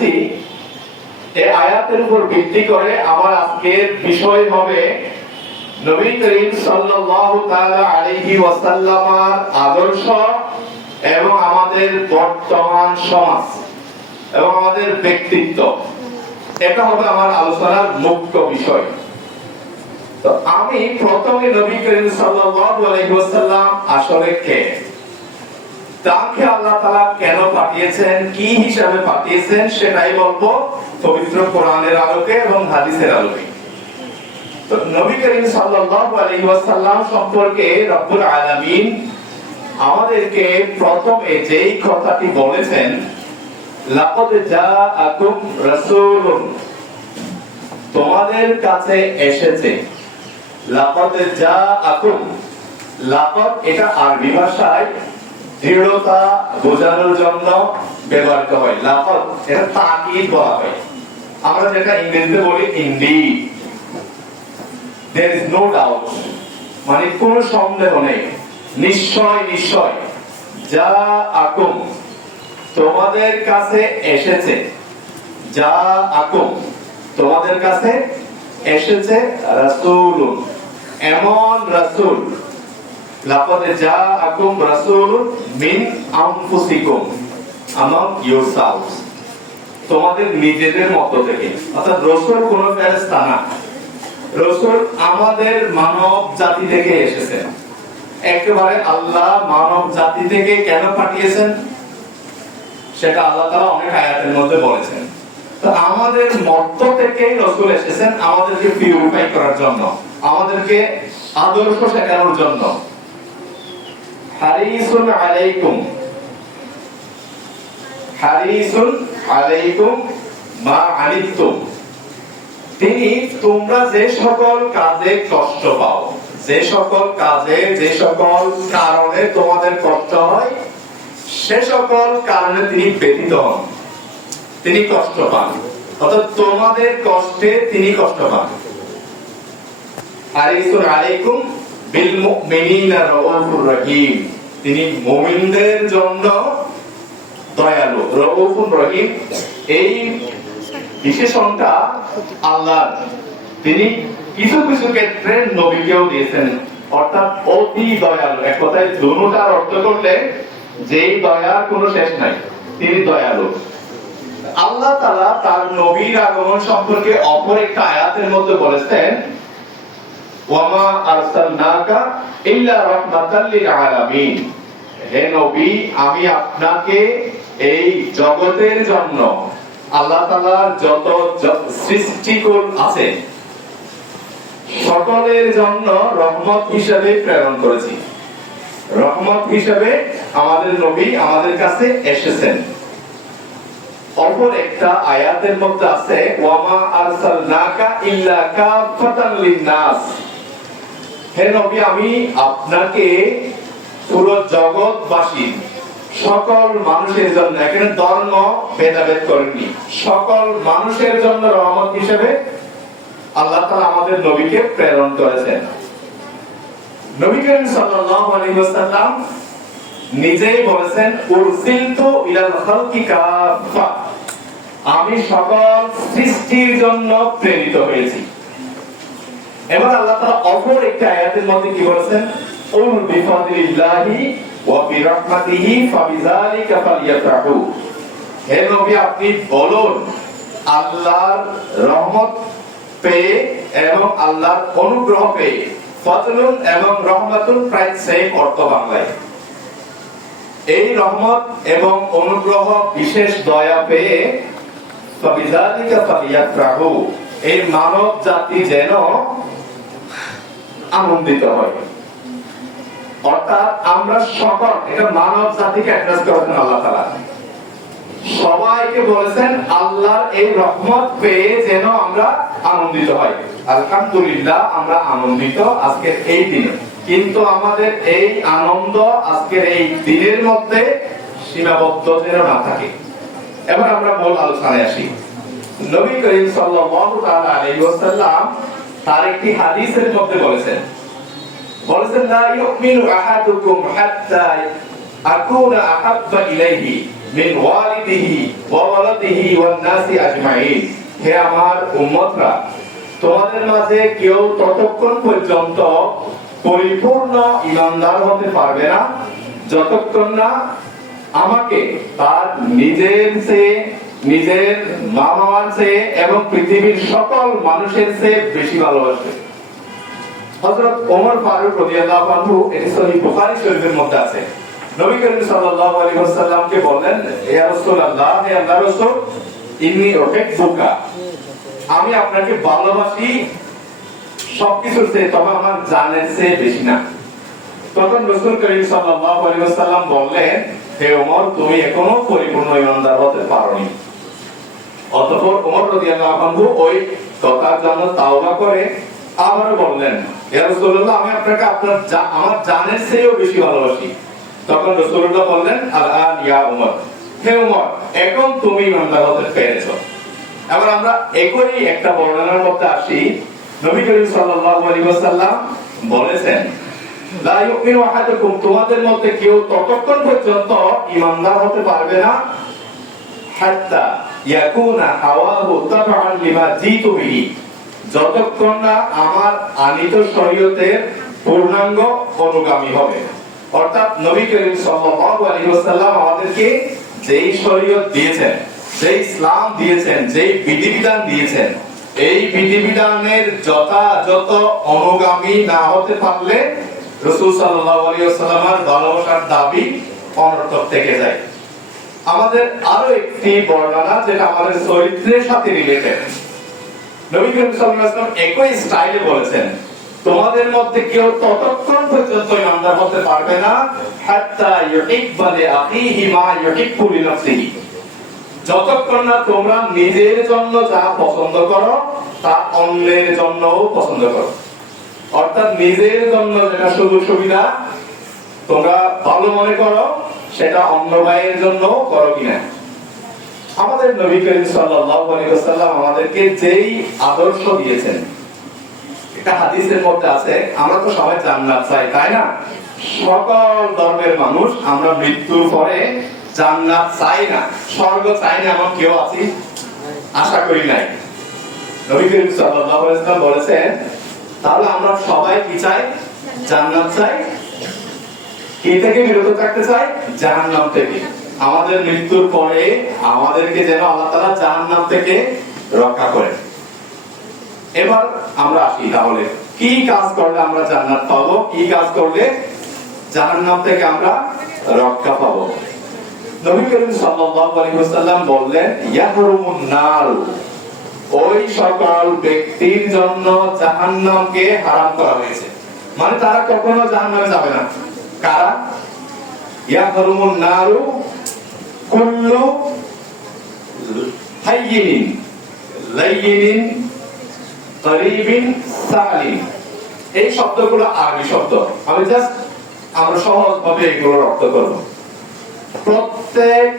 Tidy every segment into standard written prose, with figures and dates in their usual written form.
বলেছি এই আয়াতের উপর ভিত্তি করে আমার আজকের বিষয় হবে নবী করিম সাল্লাল্লাহু তাআলা আলাইহি ওয়াসাল্লামের আদর্শ এবং আমাদের বর্তমান সমাজ এবং আমাদের ব্যক্তিত্ব। এটা হবে আমার আলোচনার মুখ্য বিষয়। তো আমি প্রথমে নবী করিম সাল্লাল্লাহু আলাইহি ওয়াসাল্লাম আসলে কে, তাকে আল্লাহ তাআলা কেন পাঠিয়েছেন, কি হিসাবে পাঠিয়েছেন সেটাই বলবো পবিত্র কোরআনের আলোকে এবং হাদিসের আলোকে। তো নবী করিম সাল্লাল্লাহু আলাইহি ওয়াসাল্লাম সম্পর্কে রব্বুল আলামিন আমাদেরকে প্রথমে যেই কথাটি বলেছেন, লাকাদ জাআকুম রাসূলুন, তোমাদের কাছে এসেছে। লাকাদ জাআকুম, লাকাদ এটা আরবি ভাষায় দৃঢ়তা বোঝানোর জন্য ব্যবহৃত হয়। লাকাদ এটা তাকিদ বলা হয়। আমরা যেটা ইংরেজিতে বলি indeed, there is no doubt, মানে কোনো সন্দেহ নেই, নিশ্চয় নিশ্চয়। জাআকুম, তোমাদের কাছে এসেছে। জাআকুম, তোমাদের কাছে এসেছে রাসূলুন, এমন রাসূল। লাকাদ জাআকুম রাসূলুন মিন আনফুসিকুম, among yourselves, তোমাদের নিজেদের মধ্য থেকে। অর্থাৎ রাসূল কোন ফেরেশতা না, রাসূল আমাদের মানব জাতি থেকে এসেছেন। একেবারে আল্লাহ মানব জাতি থেকে কেন পাঠিয়েছেন সেটা আল্লাহ তাআলা অনেক আয়াতের মধ্যে বলেছেন। তো আমাদের মধ্য থেকে রাসূল এসেছেন আমাদেরকে পিউরিফাই করার জন্য, আমাদেরকে আদর্শ শেখানোর জন্য। হারিসুন আলাইকুম, হারিসুন আলাইকুম মা আনিতুম, তিনি তোমরা যে সকল কাজে কষ্ট পাও, যে সকল কাজে যে সকল কারণে তোমাদের কষ্ট হয়, সে সকল কারণে তিনি ব্যথিত হন, তিনি কষ্ট পান। অর্থাৎ তোমাদের কষ্টে তিনি কষ্ট পান। হারিসুন আলাইকুম বিল মুমিনিনা রাউফুর রহিম, তিনি মুমিনদের জন্য দয়ালু। রাউফুর রহিম এই বিশেষণটা আল্লাহ তিনি কিছু কিছু ক্ষেত্রে নবীকেও দিয়েছেন, অর্থাৎ অতি দয়ালু। এক কথায় দুটোটার অর্থ করলে যেই দয়ার কোনো শেষ নাই, তিনি দয়ালু। আল্লাহ তাআলা তার নবীর আগমন সম্পর্কে অপর একটা আয়াতের মধ্যে বলেছেন, ওয়ামা আরসালনাকা ইল্লা রাহমাতাল লিল আলামিন, হে নবী আমি আপনাকে এই জগতের জন্য, আল্লাহ তাআলার যত সৃষ্টিকুল আছে সকলের জন্য রহমত হিসেবে প্রেরণ করেছি। রহমত হিসেবে আমাদের নবী আমাদের কাছে এসেছেন। অপর একটা আয়াতের মধ্যে আছে, ওয়ামা আরসালনাকা ইল্লা কাফাতান লিন-নাস, হে নবী আমি আপনাকে পুরো জগৎবাসী সকল মানুষের জন্য, এখানে ধর্ম ভেদাভেদ করেননি, সকল মানুষের জন্য রহমত হিসেবে আল্লাহ তাআলা আমাদের নবীকে প্রেরণ করেছেন। নবী করিম সাল্লাল্লাহু আলাইহি ওয়াসাল্লাম নিজেই বলেছেন, উরসিলতু ইলাল খালকি কাফা, আমি সকল সৃষ্টির জন্য প্রেরিত হয়েছি। এবার আল্লাহ তাআলা অপর একটা আয়াতের মধ্যে কি বলেছেন, উল বিফাদিলিল্লাহি ওয়া বিরাহমাতিহি ফাবিযালিকা ফালইফরাহু, হে নবী আপনি বলুন আল্লাহর রহমত পেয়ে এবং আল্লাহর অনুগ্রহ পেয়ে, ফজলুন এবং রহমাতুন প্রায় সেম অর্থ বাংলায়। এই রহমত এবং অনুগ্রহ বিশেষ দয়া পেয়ে ফাবিযালিকা ফালইফরাহু, এই মানব জাতি যেন আনন্দিত হয়। অর্থাৎ আমরা সকল, এটা মানব জাতিকে অ্যাড্রেস করেছেন আল্লাহ তাআলা, সবাইকে বলেছেন আল্লাহর এই রহমত পেয়ে যেন আমরা আনন্দিত হই। আলহামদুলিল্লাহ আমরা আনন্দিত আজকের এই দিনে, কিন্তু আমাদের এই আনন্দ আজকের এই দিনের মধ্যে সীমাবদ্ধ যেন না থাকে। এবার আমরা মূল আলোচনায় আসি। নবী করিম সাল্লাল্লাহু তাআলা আলাইহি ওয়াসাল্লাম তার একটি হাদিসের মধ্যে বলেছেন, লা ইউমিনু আহাদুকুম হাত্তা আকুনা আহাব্বা ইলাইহি মিন ওয়ালিদিহি ওয়া ওয়ালাদিহি ওয়ান নাসি আজমাইন। হে আমার উম্মতরা, তোমাদের মাঝে কেউ ততক্ষণ পর্যন্ত পরিপূর্ণ ঈমানদার হতে পারবে না যতক্ষণ না আমাকে তার নিজের চেয়ে, নিজের মা-বাবার চেয়ে এবং পৃথিবীর সকল মানুষের চেয়ে বেশি ভালোবাসবে। হযরত ওমর ফারুক রাদিয়াল্লাহু আনহু, এটি সহিহ বুখারী শরীফের মধ্যে আছে, নবী করিম সাল্লাল্লাহু আলাইহি ওয়াসাল্লামকে বললেন, ইয়া রাসূলুল্লাহ, হে আল্লাহর রাসূল, ইন্নী উহিব্বুকা, আমি আপনাকে ভালোবাসি সবকিছুর চেয়ে, তবে আমার জানের চেয়ে বেশি না। তখন রাসূল করিম সাল্লাল্লাহু আলাইহি ওয়াসাল্লাম বললেন, হে ওমর, তুমি এখনো পরিপূর্ণ ঈমানদার হতে পারোনি। অতঃপর ওমর রাদিয়াল্লাহু আনহু ওই কথার জন্য তাওবা করে আবারও বললেন, ইয়া রাসূলুল্লাহ, আমি আপনাকে আমার জানের চেয়েও বেশি ভালোবাসি। তখন রাসূলুল্লাহ বললেন, আল-আন ইয়া ওমর, হে ওমর, এখন তুমি ঈমানদার হতে পেরেছো। এবার আমরা একই একটা বর্ণনার মধ্যে আসি। নবী করিম সাল্লাল্লাহু আলাইহি ওয়াসাল্লাম বলেছেন, লা ইউমিনু আহাদুকুম, তোমাদের মধ্যে কেউ ততক্ষণ পর্যন্ত ঈমানদার হতে পারবে না হাত্তা ইয়াকুনা হাওয়াহু তাবআন লিমা জিতু বিহি, যতক্ষণ না আমার আনিত শরীয়তের পূর্ণাঙ্গ অনুগামী হবে। অর্থাৎ নবী করিম সাল্লাল্লাহু আলাইহি ওয়াসাল্লাম আমাদেরকে যেই শরীয়ত দিয়েছেন, যেই ইসলাম দিয়েছেন, যেই বিধিবিধান দিয়েছেন, এই বিধিবিধানের যথাযথ অনুগামী না হতে পারলে রাসূল সাল্লাল্লাহু আলাইহি ওয়াসাল্লামের ভালোবাসার দাবি অনর্থক থেকে যায়। আমাদের আরো একটি বর্ণনা, যেটা আমাদের চরিত্রের সাথে রিলেটেড। নবী করিম সাল্লাল্লাহু আলাইহি ওয়াসাল্লাম একই স্টাইলে বলেছেন, তোমাদের মধ্যে কেউ ততক্ষণ পর্যন্ত ঈমানদার হতে পারবে না হাত্তা ইউহিব্বা লিআখিহি মা ইউহিব্বু লিনাফসিহি, যতক্ষণ না তোমরা নিজের জন্য যা পছন্দ করো তা অন্যের জন্যও পছন্দ করো। অর্থাৎ নিজের জন্য যেটা সুযোগ সুবিধা তোমরা ভালো মনে করো, সেটা অন্য ভাইয়ের জন্য করো কিনা। আমাদের নবী করিম সাল্লাল্লাহু আলাইহি ওয়াসাল্লাম আমাদেরকে যেই আদর্শ দিয়েছেন, একটা হাদিসের মধ্যে আছে, আমরা তো সবাই জান্নাত চাই, তাই না? সকল ধর্মের মানুষ আমরা মৃত্যুর পরে জান্নাত চাই না, স্বর্গ চাই না, এমন কেউ আছি? আশা করি নাই। নবী করিম সাল্লাল্লাহু আলাইহি ওয়াসাল্লাম বলেছেন, তাহলে আমরা সবাই কি চাই? জান্নাত চাই। কি থেকে বিরত থাকতে চাই? জাহান্নাম থেকে। আমাদের মৃত্যুর পরে আমাদেরকে যেন আল্লাহ তাআলা জাহান্নাম থেকে রক্ষা করেন। এবার আমরা আসি, তাহলে কি কাজ করলে আমরা জান্নাত পাবো, কি কাজ করলে জাহান্নাম থেকে আমরা রক্ষা পাবো? নবী করিম সাল্লাল্লাহু আলাইহি ওয়াসাল্লাম বললেন, ইয়াহরুমুন নার, ওই সকল ব্যক্তির জন্য জাহান্নামকে হারাম করা হয়েছে, মানে তারা কখনো জাহান্নামে যাবে না। কারা? ইয়াহরুমুন নারু কুল্লু হাইয়িনিন লাইয়িনিন করিবিন সালিম। এই শব্দগুলো আরবি শব্দ, আমি জাস্ট আমরা সহজভাবে এগুলোর অর্থ করব। প্রত্যেক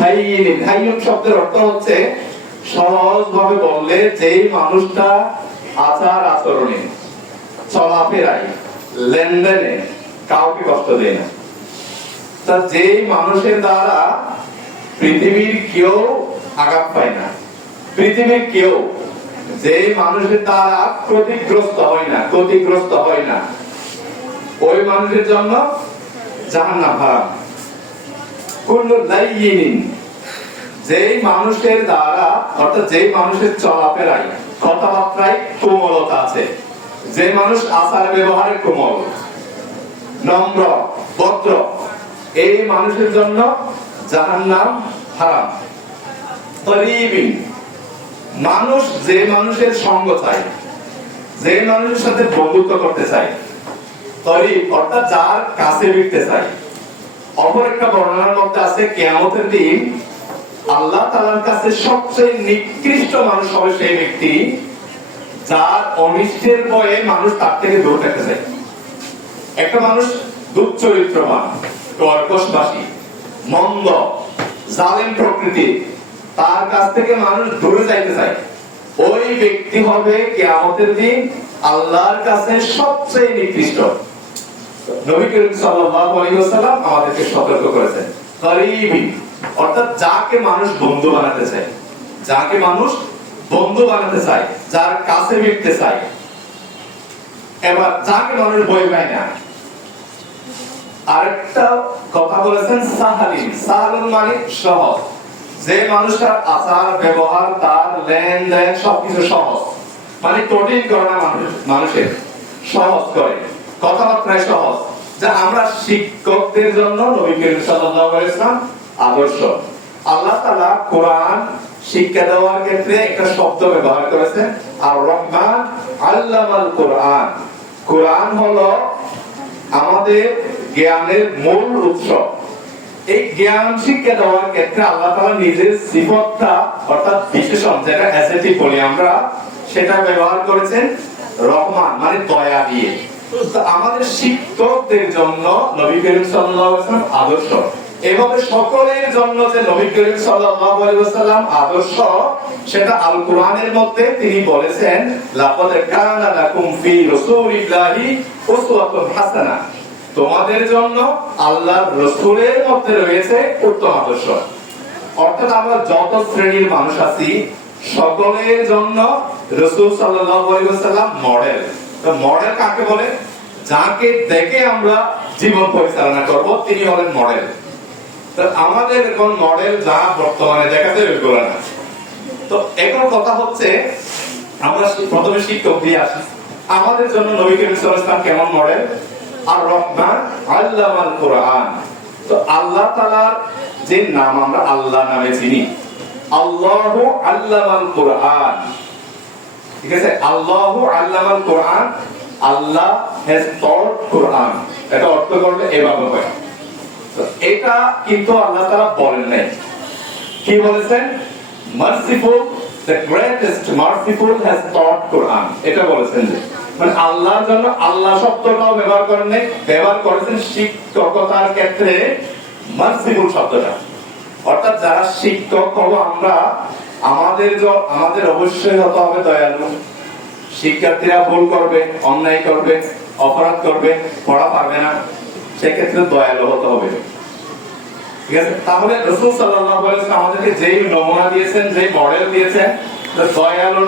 হাইয়িনিন, হাইয়িন শব্দের অর্থ হচ্ছে সহজভাবে বললে যেই মানুষটা আচার আচরণে, চলাফেরায়, লেনদেনে কাউকে কষ্ট দেয় না, তা যেই মানুষের দ্বারা পৃথিবীর কেউ আঘাত পায় না, পৃথিবীর কেউ যে মানুষের দ্বারা ক্ষতিগ্রস্ত হয় না, ওই মানুষের জন্য জাহান্নাম হারাম। কুল্লু লাইয়িনিন, যেই মানুষের দ্বারা, অর্থাৎ যেই মানুষের চলাফেরায়, কথাবার্তায় কোমলতা আছে, যে মানুষ আচার ব্যবহারে কোমল, নম্র, ভদ্র, এই মানুষের জন্য জাহান্নাম হারাম। করিবিন, মানুষ যে মানুষের সঙ্গ চায়, যে মানুষের সাথে বন্ধুত্ব করতে চায়, করিব অর্থাৎ যার কাছে ফিরতে চায়। অপর একটা বর্ণনার মধ্যে আছে, কিয়ামতের দিন আল্লাহ তাআলার কাছে সবচেয়ে নিকৃষ্ট মানুষ হবে সেই ব্যক্তি যার অনিষ্টের ভয়ে মানুষ তার থেকে দূরে থাকতে চায়। একটা মানুষ দুশ্চরিত্রবান, কর্কশবাসী, মন্দ, জালেম প্রকৃতির, তার কাছ থেকে মানুষ দূরে যাইতে চায়, ওই ব্যক্তি হবে কিয়ামতের দিন আল্লাহর কাছে সবচেয়ে নিকৃষ্ট। নবী করিম সাল্লাল্লাহু আলাইহি ওয়াসাল্লাম আমাদেরকে সতর্ক করেছেন, করিবি, অর্থাৎ যাকে মানুষ বন্ধু বানাতে চায়, যাকে মানুষ বন্ধু বানাতে চায়, যার কাছে মিটতে চায়, এবার যাকে মানুষ ভয় পায় না। আরেকটা কথা বলেছেন সাহালিন, সাহালুন মানে সহজ, যে মানুষটার আচার ব্যবহার তার লেনদেন সবকিছু সহজ, মানে কঠিন করে না মানুষের, সহজ করে, কথাবার্তায় সহজ। যা আমরা শিক্ষকদের জন্য নবী করিম সাল্লাল্লাহু আলাইহি ওয়াসাল্লাম আদর্শ। আল্লাহ তাআলা কোরআন শিক্ষা দেওয়ার ক্ষেত্রে একটা শব্দ ব্যবহার করেছেন, আর রহমান আল্লামাল কোরআন। কোরআন হলো আমাদের জ্ঞানের মূল উৎস। এই জ্ঞান শিক্ষা দেওয়ার ক্ষেত্রে আল্লাহ তাআলা নিজের সিফতটা অর্থাৎ বিশেষণ, যেটা অ্যাসেটিভ বলি আমরা, সেটা ব্যবহার করেছেন রহমান মানে দয়া দিয়ে। তো আমাদের শিক্ষকদের জন্য নবী করিম সাল্লাল্লাহু আলাইহি ওয়াসাল্লাম আদর্শ। এভাবে সকলের জন্য যে নবী করিম সাল্লাল্লাহু আলাইহি ওয়াসাল্লাম আদর্শ, সেটা আল কোরআনের মধ্যে তিনি বলেছেন লাকাদ কানা লাকুম ফি রাসূলিল্লাহি উসওয়াতুন হাসানা। তোমাদের জন্য আল্লাহর রাসূলের মধ্যে রয়েছে উত্তম আদর্শ। অর্থাৎ আমরা যত শ্রেণীর মানুষ আছি সকলের জন্য রাসূল সাল্লাল্লাহু আলাইহি ওয়াসাল্লাম মডেল। তো মডেল কাকে বলে? যাকে দেখে আমরা জীবন পরিচালনা করব, তিনি হলেন মডেল। তো আমাদের এখন মডেল যা বর্তমানে দেখাতে ওইগুলো না। তো এখন কথা হচ্ছে, আমরা প্রথমে শিক্ষক দিয়ে আসি। আমাদের জন্য নবী করিম সাল্লাল্লাহু আলাইহি ওয়াসাল্লাম কেমন মডেল? আর রহমান আল্লামাল কোরআন। তো আল্লাহ তাআলার যে নাম আমরা আল্লাহ নামে চিনি, আল্লাহু আল্লামাল কোরআন, ঠিক আছে? আল্লাহু আল্লামাল কোরআন, আল্লাহ হ্যাজ টট কোরআন। এটা অর্থ করলে এভাবে হয়। তো এটা কিন্তু আল্লাহ তাআলা বলেন নাই। কি বলেছেন? Merciful, the greatest merciful has taught Quran, এটা বলেছেন। যে মানে আল্লাহর জন্য আল্লাহ শব্দটাও ব্যবহার করেন নাই, ব্যবহার করেছেন শিক্ষকতার ক্ষেত্রে মার্সিফুল শব্দটা। অর্থাৎ যারা শিক্ষক হবো আমরা, আমাদের অবশ্যই হতে হবে দয়ালু। শিক্ষার্থীরা ভুল করবে, অন্যায় করবে, অপরাধ করবে, পড়া পারবে না, সেক্ষেত্রে দয়ালু হতে হবে, ঠিক আছে? তাহলে রাসূল সাল্লাল্লাহু আলাইহি ওয়াসাল্লাম আমাদেরকে যেই নমুনা দিয়েছেন, যেই মডেল দিয়েছেন, দয়ালু